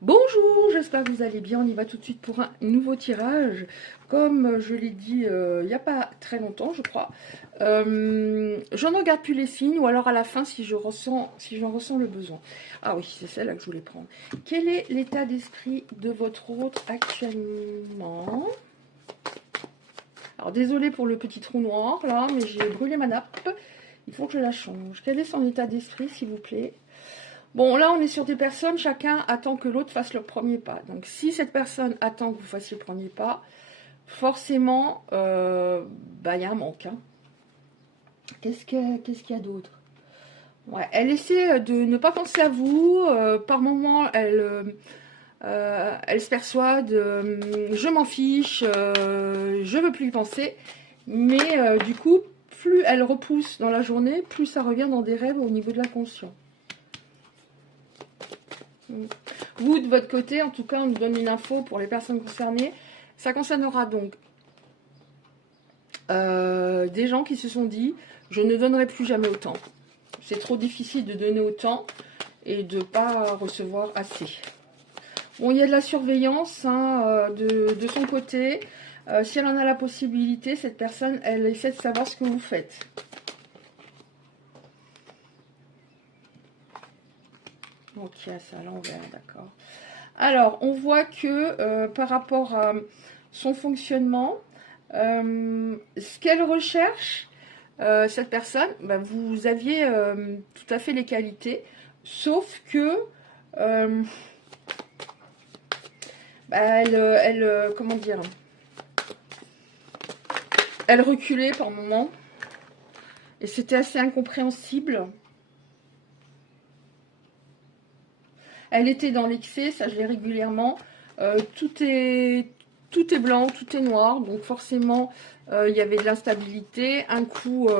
Bonjour, j'espère que vous allez bien. On y va tout de suite pour un nouveau tirage. Comme je l'ai dit il n'y a pas très longtemps, je crois, je ne regarde plus les signes ou alors à la fin si j'en ressens le besoin. Ah oui, c'est celle-là que je voulais prendre. Quel est l'état d'esprit de votre autre actuellement? Alors désolé pour le petit trou noir là, mais j'ai brûlé ma nappe. Il faut que je la change. Quel est son état d'esprit, s'il vous plaît? Bon, là, on est sur des personnes, chacun attend que l'autre fasse le premier pas. Donc, si cette personne attend que vous fassiez le premier pas, forcément, il y a un manque. Hein. Qu'est-ce qu'il y a d'autre? Ouais, elle essaie de ne pas penser à vous. Par moments, elle se persuade, je m'en fiche, je veux plus y penser. Mais du coup, plus elle repousse dans la journée, plus ça revient dans des rêves au niveau de l'inconscient. Vous, de votre côté, en tout cas, on nous donne une info pour les personnes concernées. Ça concernera donc des gens qui se sont dit « Je ne donnerai plus jamais autant. C'est trop difficile de donner autant et de ne pas recevoir assez. » Bon, il y a de la surveillance hein, de son côté. Si elle en a la possibilité, cette personne, elle essaie de savoir ce que vous faites. Ok, ça à l'envers, d'accord. Alors, on voit que par rapport à son fonctionnement, ce qu'elle recherche, cette personne, vous aviez tout à fait les qualités, sauf que comment dire, elle reculait par moments, et c'était assez incompréhensible. Elle était dans l'excès, ça je l'ai régulièrement. Tout est blanc, tout est noir, donc forcément il y avait de l'instabilité. Un coup,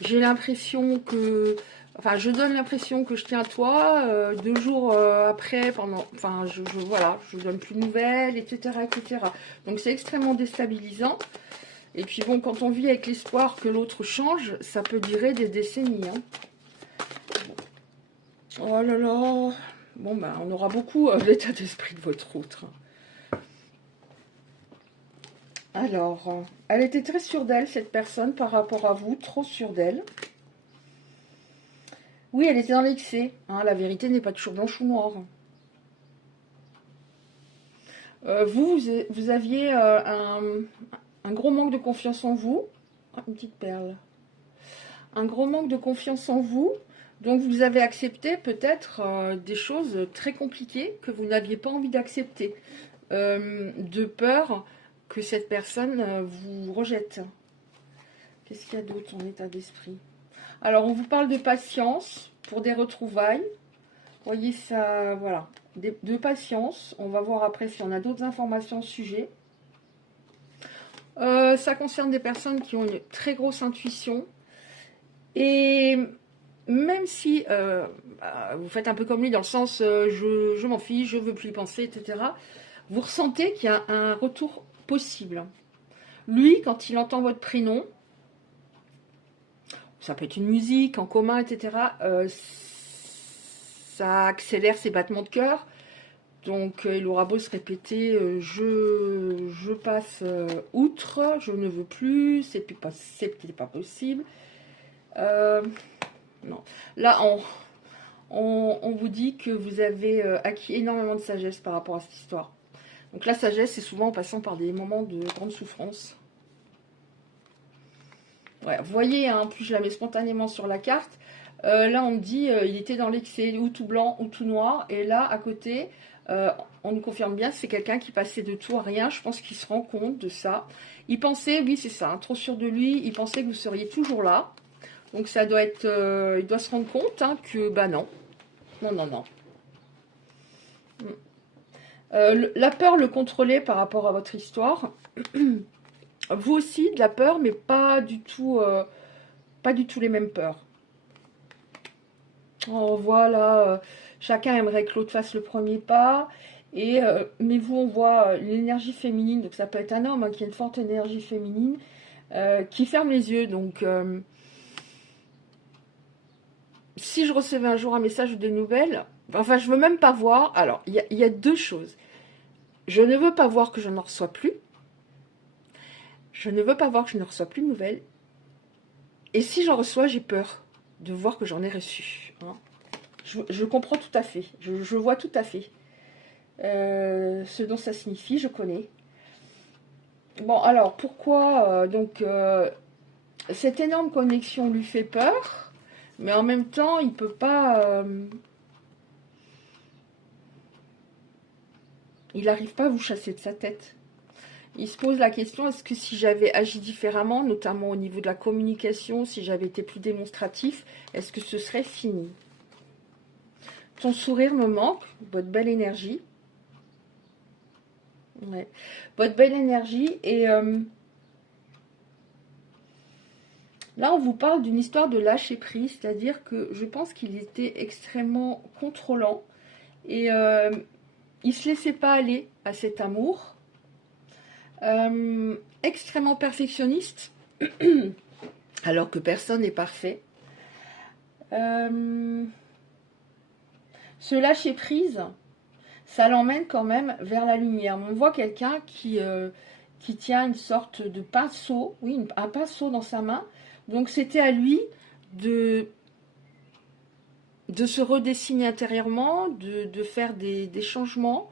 j'ai l'impression que, enfin, je donne l'impression que je tiens à toi. 2 jours après, voilà, je donne plus de nouvelles, etc., etc. Donc c'est extrêmement déstabilisant. Et puis bon, quand on vit avec l'espoir que l'autre change, ça peut durer des décennies. Hein. Oh là là. Bon, on aura beaucoup l'état d'esprit de votre autre. Alors, elle était très sûre d'elle, cette personne, par rapport à vous, trop sûre d'elle. Oui, elle était dans l'excès. Hein, la vérité n'est pas toujours blanche ou noire. Vous aviez un gros manque de confiance en vous. Ah, une petite perle. Un gros manque de confiance en vous. Donc, vous avez accepté peut-être des choses très compliquées que vous n'aviez pas envie d'accepter. De peur que cette personne vous rejette. Qu'est-ce qu'il y a d'autre en état d'esprit? Alors, on vous parle de patience pour des retrouvailles. Vous voyez ça, voilà. De patience. On va voir après si on a d'autres informations au sujet. Ça concerne des personnes qui ont une très grosse intuition. Et même si vous faites un peu comme lui dans le sens je m'en fiche, je veux plus y penser, etc. Vous ressentez qu'il y a un retour possible. Lui, quand il entend votre prénom, ça peut être une musique en commun, etc., ça accélère ses battements de cœur. Donc, il aura beau se répéter je passe outre, je ne veux plus, c'est peut-être pas possible. Non. Là, on vous dit que vous avez acquis énormément de sagesse par rapport à cette histoire. Donc la sagesse, c'est souvent en passant par des moments de grande souffrance. Ouais, vous voyez, hein, plus je la mets spontanément sur la carte. Là, on me dit il était dans l'excès, ou tout blanc ou tout noir. Et là, à côté, on nous confirme bien, c'est quelqu'un qui passait de tout à rien. Je pense qu'il se rend compte de ça. Il pensait, oui, c'est ça, hein, trop sûr de lui, il pensait que vous seriez toujours là. Donc ça doit être, il doit se rendre compte hein, que, non. Non, non, non. La peur le contrôlait par rapport à votre histoire. Vous aussi, de la peur, mais pas du tout les mêmes peurs. Oh, voilà, chacun aimerait que l'autre fasse le premier pas. Mais vous, on voit l'énergie féminine, donc ça peut être un homme hein, qui a une forte énergie féminine, qui ferme les yeux. Donc, si je recevais un jour un message ou des nouvelles, Enfin, je veux même pas voir. Alors, il y a deux choses. Je ne veux pas voir que je n'en reçois plus. Je ne veux pas voir que je ne reçois plus de nouvelles. Et si j'en reçois, j'ai peur de voir que j'en ai reçu. Hein. Je comprends tout à fait. Je vois tout à fait ce dont ça signifie. Je connais. Bon, alors, pourquoi cette énorme connexion lui fait peur, mais en même temps, il peut pas... il n'arrive pas à vous chasser de sa tête. Il se pose la question, est-ce que si j'avais agi différemment, notamment au niveau de la communication, si j'avais été plus démonstratif, est-ce que ce serait fini? Ton sourire me manque, votre belle énergie. Ouais. Votre belle énergie. Et là, on vous parle d'une histoire de lâcher prise, c'est-à-dire que je pense qu'il était extrêmement contrôlant et il ne se laissait pas aller à cet amour. Extrêmement perfectionniste, alors que personne n'est parfait. Ce lâcher prise, ça l'emmène quand même vers la lumière. On voit quelqu'un qui tient une sorte de pinceau, oui, un pinceau dans sa main. Donc c'était à lui de se redessiner intérieurement, de faire des changements.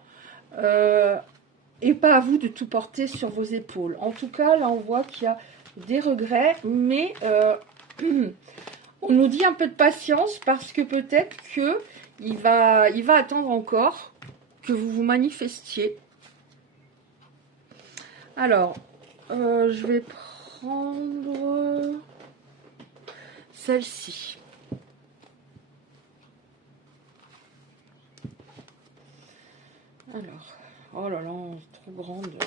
Et pas à vous de tout porter sur vos épaules. En tout cas, là, on voit qu'il y a des regrets, mais on nous dit un peu de patience parce que peut-être qu'il va attendre encore que vous vous manifestiez. Alors, je vais prendre celle-ci. Alors... oh là là, trop grandes.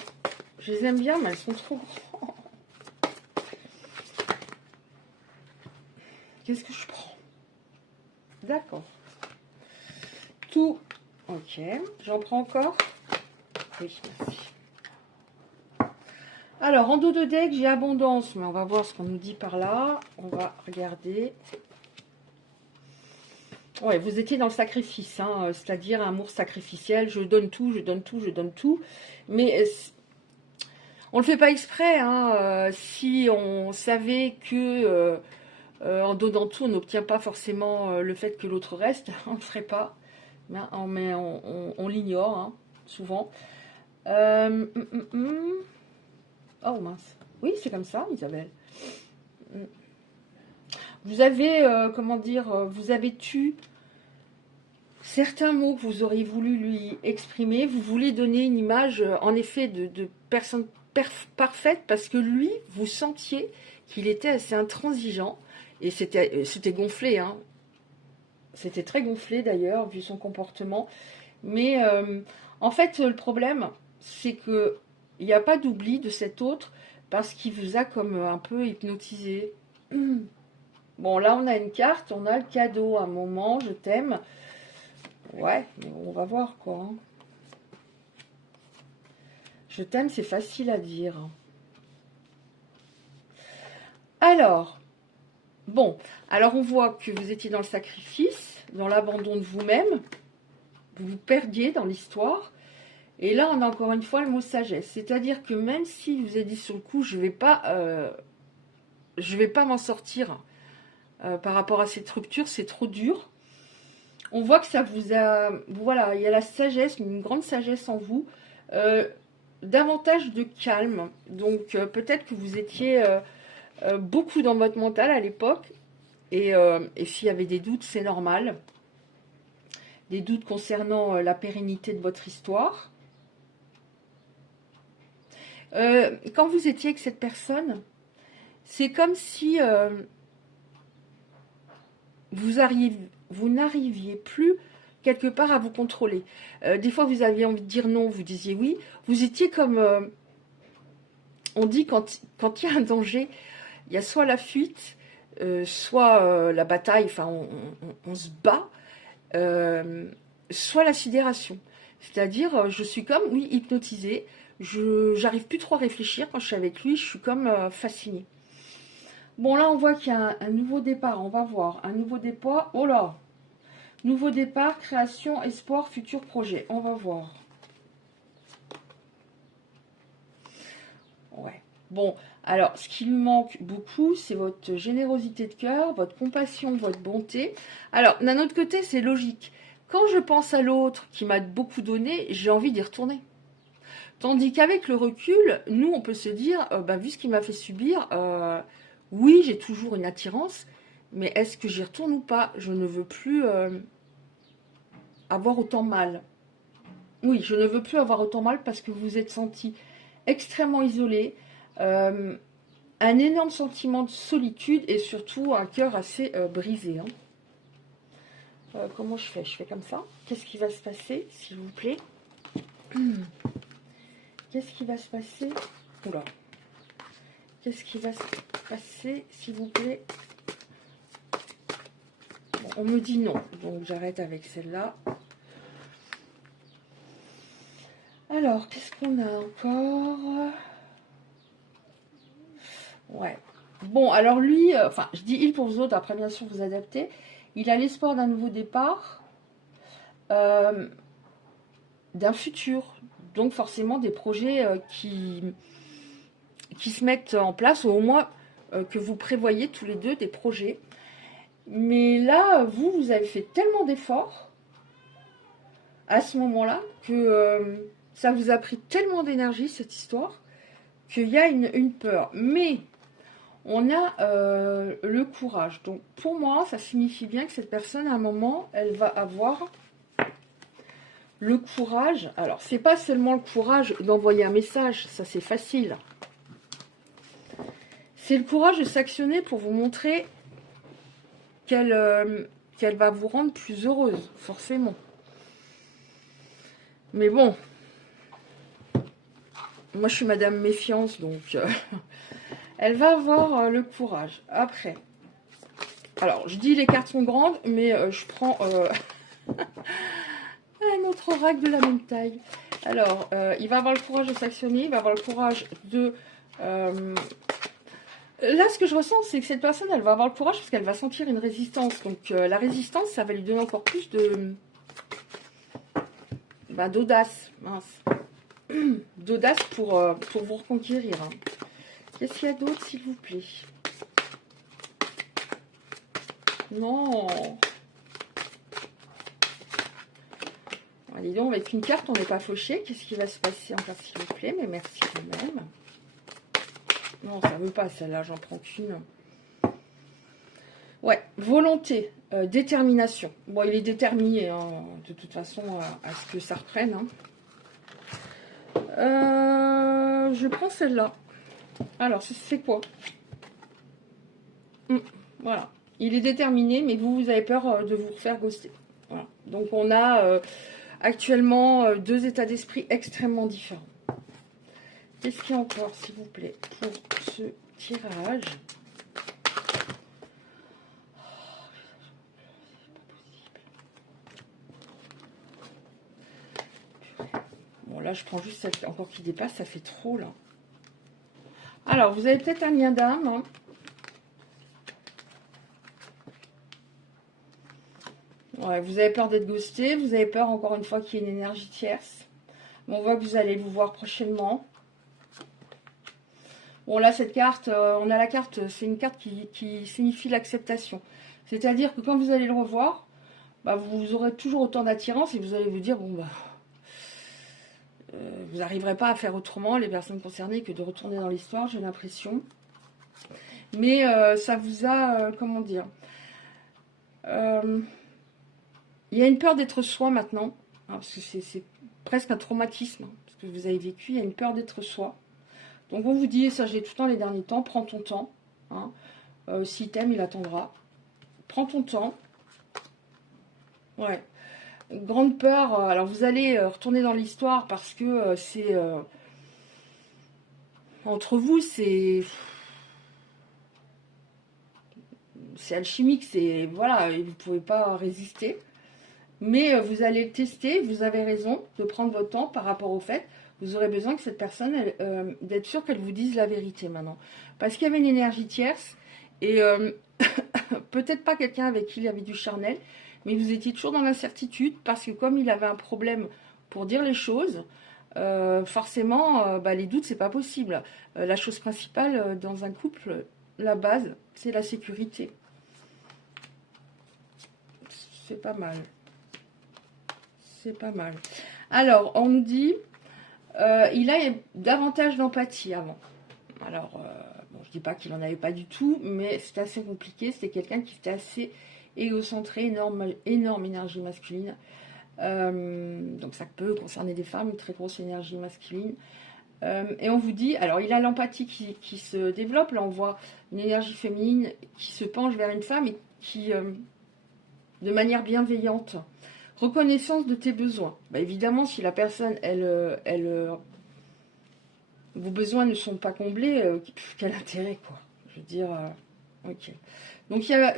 Je les aime bien, mais elles sont trop grandes. Qu'est-ce que je prends? D'accord. Tout. Ok. J'en prends encore? Oui, merci. Alors, en dos de deck, j'ai abondance, mais on va voir ce qu'on nous dit par là. On va regarder. Ouais, vous étiez dans le sacrifice, hein, c'est-à-dire un amour sacrificiel. Je donne tout, je donne tout, je donne tout. Mais on ne le fait pas exprès. Hein, si on savait que en donnant tout, on n'obtient pas forcément le fait que l'autre reste, on ne le ferait pas. Mais on l'ignore, hein, souvent. Oh mince. Oui, c'est comme ça, Isabelle. Vous avez, comment dire, vous avez tu certains mots que vous auriez voulu lui exprimer. Vous voulez donner une image, en effet, de personne parfaite parce que lui, vous sentiez qu'il était assez intransigeant. Et c'était gonflé, hein. C'était très gonflé d'ailleurs, vu son comportement. Mais en fait, le problème, c'est que il n'y a pas d'oubli de cet autre parce qu'il vous a comme un peu hypnotisé. Bon, là, on a une carte, on a le cadeau. Un moment, je t'aime. Ouais, mais on va voir quoi. Hein. Je t'aime, c'est facile à dire. Alors, bon, alors on voit que vous étiez dans le sacrifice, dans l'abandon de vous-même. Vous vous perdiez dans l'histoire. Et là, on a encore une fois le mot sagesse. C'est-à-dire que même si vous avez dit sur le coup, je vais pas m'en sortir par rapport à cette rupture, c'est trop dur. On voit que ça vous a... Voilà, il y a la sagesse, une grande sagesse en vous. Davantage de calme. Donc, peut-être que vous étiez beaucoup dans votre mental à l'époque. Et s'il y avait des doutes, c'est normal. Des doutes concernant la pérennité de votre histoire. Quand vous étiez avec cette personne, c'est comme si vous n'arriviez plus quelque part à vous contrôler. Des fois, vous aviez envie de dire non, vous disiez oui. Vous étiez comme... on dit quand il y a un danger, il y a soit la fuite, soit la bataille, enfin on se bat, soit la sidération. C'est-à-dire, je suis comme, oui, hypnotisée. J'arrive plus trop à réfléchir quand je suis avec lui, je suis comme fascinée. Bon, là, on voit qu'il y a un nouveau départ, on va voir. Un nouveau départ, oh là, Nouveau départ, création, espoir, futur projet. On va voir. Ouais. Bon, alors, ce qui lui manque beaucoup, c'est votre générosité de cœur, votre compassion, votre bonté. Alors, d'un autre côté, c'est logique. Quand je pense à l'autre qui m'a beaucoup donné, j'ai envie d'y retourner. Tandis qu'avec le recul, nous, on peut se dire, bah, vu ce qu'il m'a fait subir, oui, j'ai toujours une attirance, mais est-ce que j'y retourne ou pas? Je ne veux plus avoir autant mal. Oui, je ne veux plus avoir autant mal parce que vous vous êtes senti extrêmement isolé, un énorme sentiment de solitude et surtout un cœur assez brisé. Hein. Comment je fais? Je fais comme ça. Qu'est-ce qui va se passer, s'il vous plaît? Qu'est-ce qui va se passer? Oula. Qu'est-ce qui va se passer, s'il vous plaît? Bon, on me dit non, donc j'arrête avec celle-là. Alors, qu'est-ce qu'on a encore? Ouais. Bon, alors lui, enfin, je dis il pour vous autres, après bien sûr vous adaptez. Il a l'espoir d'un nouveau départ, d'un futur. Donc forcément des projets qui se mettent en place, ou au moins que vous prévoyez tous les deux des projets. Mais là, vous avez fait tellement d'efforts à ce moment-là que ça vous a pris tellement d'énergie, cette histoire, qu'il y a une peur. Mais on a le courage. Donc pour moi, ça signifie bien que cette personne, à un moment, elle va avoir le courage. Alors, c'est pas seulement le courage d'envoyer un message, ça c'est facile. C'est le courage de s'actionner pour vous montrer qu'elle va vous rendre plus heureuse, forcément. Mais bon, moi je suis Madame Méfiance, donc elle va avoir le courage. Après, alors je dis les cartes sont grandes, mais je prends un autre oracle de la même taille. Alors, il va avoir le courage de s'actionner, il va avoir le courage de... Là, ce que je ressens, c'est que cette personne, elle va avoir le courage parce qu'elle va sentir une résistance. Donc, la résistance, ça va lui donner encore plus de... d'audace, mince. D'audace pour vous reconquérir. Hein. Qu'est-ce qu'il y a d'autre, s'il vous plaît? Non. Allez donc, avec une carte, on n'est pas fauché. Qu'est-ce qui va se passer encore, s'il vous plaît? Mais merci quand même. Non, ça ne veut pas, celle-là, j'en prends qu'une. Ouais, volonté, détermination. Bon, il est déterminé, hein, de toute façon, à ce que ça reprenne. Hein. Je prends celle-là. Alors, c'est quoi? Voilà. Il est déterminé, mais vous avez peur de vous refaire ghoster. Voilà. Donc, on a actuellement deux états d'esprit extrêmement différents. Qu'est-ce qu'il y a encore, s'il vous plaît, pour ce tirage? Bon, là, je prends juste celle encore qui dépasse, ça fait trop, là. Alors, vous avez peut-être un lien d'âme. Hein. Ouais, vous avez peur d'être ghosté, vous avez peur, encore une fois, qu'il y ait une énergie tierce. Bon, on voit que vous allez vous voir prochainement. Bon, là, cette carte, on a la carte, c'est une carte qui signifie l'acceptation. C'est-à-dire que quand vous allez le revoir, bah, vous aurez toujours autant d'attirance et vous allez vous dire, bon, bah, vous n'arriverez pas à faire autrement, les personnes concernées, que de retourner dans l'histoire, j'ai l'impression. Mais ça vous a, comment dire, il y a une peur d'être soi maintenant, hein, parce que c'est presque un traumatisme, hein, parce que vous avez vécu, il y a une peur d'être soi. Donc on vous dit, et ça je l'ai tout le temps les derniers temps, prends ton temps. Hein. S'il t'aime, il attendra. Prends ton temps. Ouais. Grande peur. Alors vous allez retourner dans l'histoire parce que c'est... entre vous, c'est alchimique, c'est... Voilà, et vous ne pouvez pas résister. Mais vous allez le tester, vous avez raison de prendre votre temps par rapport au fait. Vous aurez besoin que cette personne, d'être sûr qu'elle vous dise la vérité maintenant. Parce qu'il y avait une énergie tierce, et peut-être pas quelqu'un avec qui il y avait du charnel, mais vous étiez toujours dans l'incertitude, parce que comme il avait un problème pour dire les choses, forcément, les doutes, c'est pas possible. La chose principale dans un couple, la base, c'est la sécurité. C'est pas mal. C'est pas mal. Alors, on nous dit, il a davantage d'empathie avant. Alors, bon, je dis pas qu'il en avait pas du tout, mais c'était assez compliqué. C'était quelqu'un qui était assez égocentré, énorme énergie masculine. Donc ça peut concerner des femmes, une très grosse énergie masculine. Et on vous dit, alors il a l'empathie qui se développe, là on voit une énergie féminine qui se penche vers une femme et qui, de manière bienveillante, reconnaissance de tes besoins. Évidemment, si la personne, vos besoins ne sont pas comblés, quel intérêt, quoi. Je veux dire, ok. Donc il y a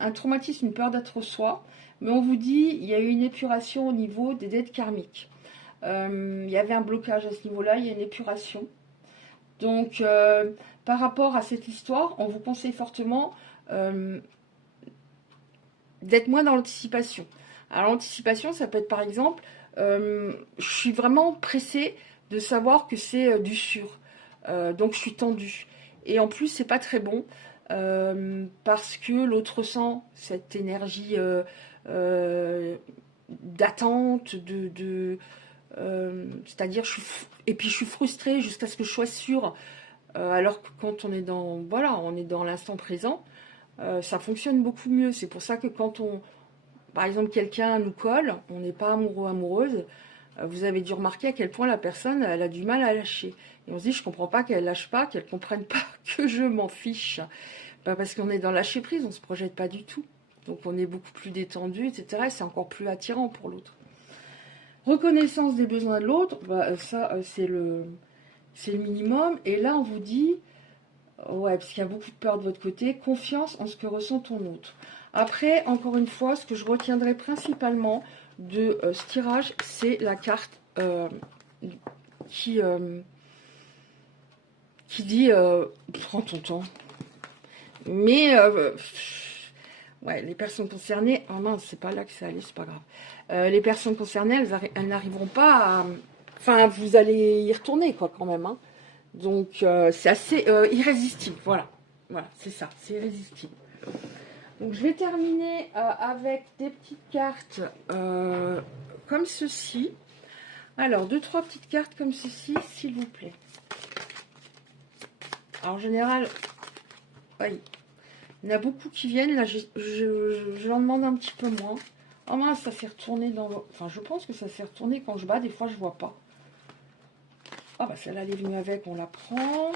un traumatisme, une peur d'être soi, mais on vous dit, il y a eu une épuration au niveau des dettes karmiques. Il y avait un blocage à ce niveau-là, il y a une épuration. Donc, par rapport à cette histoire, on vous conseille fortement d'être moins dans l'anticipation. Alors, l'anticipation, ça peut être par exemple, je suis vraiment pressée de savoir que c'est du sûr. Donc, je suis tendue. Et en plus, c'est pas très bon parce que l'autre ressent cette énergie d'attente, c'est-à-dire, et puis je suis frustrée jusqu'à ce que je sois sûre. Alors que quand on est dans, voilà, on est dans l'instant présent, ça fonctionne beaucoup mieux. C'est pour ça que quand par exemple, quelqu'un nous colle, on n'est pas amoureux, amoureuse, vous avez dû remarquer à quel point la personne, elle a du mal à lâcher. Et on se dit, je comprends pas qu'elle lâche pas, qu'elle comprenne pas que je m'en fiche. Parce qu'on est dans lâcher prise, on se projette pas du tout. Donc on est beaucoup plus détendu, etc. Et c'est encore plus attirant pour l'autre. Reconnaissance des besoins de l'autre, ça c'est le minimum. Et là on vous dit, ouais, parce qu'il y a beaucoup de peur de votre côté, confiance en ce que ressent ton autre. Après, encore une fois, ce que je retiendrai principalement de ce tirage, c'est la carte qui dit prends ton temps. Mais ouais, les personnes concernées, oh mince, c'est pas là que c'est allé, c'est pas grave. Les personnes concernées, elles n'arriveront pas à. Enfin, vous allez y retourner, quoi, quand même. Hein. Donc, c'est assez irrésistible. Voilà, c'est ça, c'est irrésistible. Donc, je vais terminer avec des petites cartes comme ceci. Alors, 2-3 petites cartes comme ceci, s'il vous plaît. Alors, en général, oui, il y en a beaucoup qui viennent. Là, je leur demande un petit peu moins. Oh mince, ça s'est retourné dans... Enfin, je pense que ça s'est retourné quand je bats. Des fois, je vois pas. Ah, celle-là, elle est venue avec. On la prend.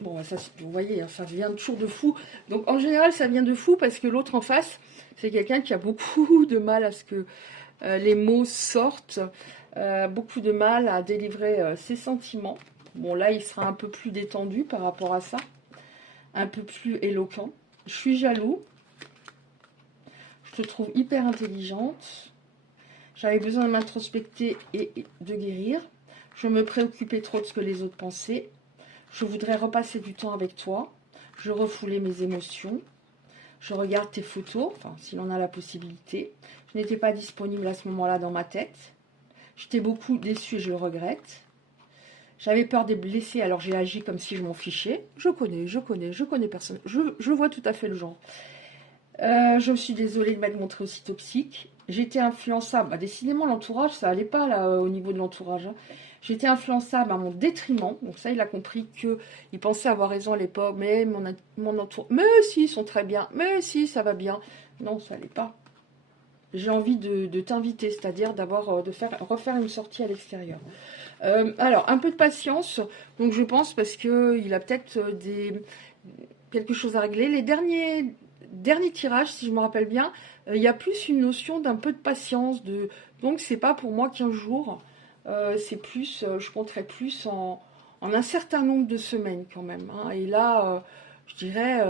Bon, ça, vous voyez, hein, ça vient toujours de fou. Donc, en général, ça vient de fou parce que l'autre en face, c'est quelqu'un qui a beaucoup de mal à ce que les mots sortent. Beaucoup de mal à délivrer ses sentiments. Bon, là, il sera un peu plus détendu par rapport à ça. Un peu plus éloquent. Je suis jaloux. Je te trouve hyper intelligente. J'avais besoin de m'introspecter et de guérir. Je me préoccupais trop de ce que les autres pensaient. Je voudrais repasser du temps avec toi. Je refoulais mes émotions. Je regarde tes photos, enfin, s'il en a la possibilité. Je n'étais pas disponible à ce moment-là dans ma tête. J'étais beaucoup déçue et je le regrette. J'avais peur de blesser, alors j'ai agi comme si je m'en fichais. Je connais personne. Je vois tout à fait le genre. Je me suis désolée de m'être montrée aussi toxique. J'étais influençable. Décidément, l'entourage, ça allait pas là au niveau de l'entourage. Hein. J'étais influençable à mon détriment. Donc ça, il a compris qu'il pensait avoir raison à l'époque. Mais mon entourage... Mais si, ils sont très bien. Mais si, ça va bien. Non, ça allait pas. J'ai envie de t'inviter, c'est-à-dire refaire une sortie à l'extérieur. Alors, un peu de patience. Donc je pense parce qu'il a peut-être quelque chose à régler. Les dernier tirage, si je me rappelle bien, il y a plus une notion d'un peu de patience. Donc, c'est pas pour moi 15 jours. C'est plus, je compterais plus en un certain nombre de semaines quand même. Hein. Et là, je dirais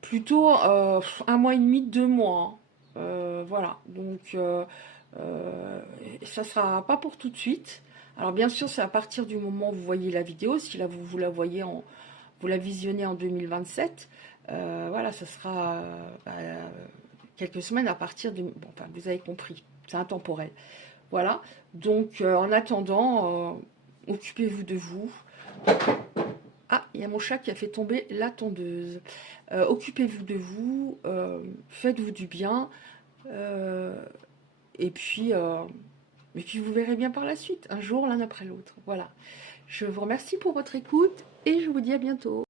plutôt 1 mois et demi, 2 mois. Hein. Voilà. Donc, ça sera pas pour tout de suite. Alors, bien sûr, c'est à partir du moment où vous voyez la vidéo. Si là, vous la voyez vous la visionnez en 2027. Voilà, ça sera quelques semaines à partir de... Bon, enfin, vous avez compris, c'est intemporel. Voilà, donc en attendant, occupez-vous de vous. Ah, il y a mon chat qui a fait tomber la tondeuse. Occupez-vous de vous, faites-vous du bien, et puis vous verrez bien par la suite, un jour l'un après l'autre. Voilà. Je vous remercie pour votre écoute et je vous dis à bientôt.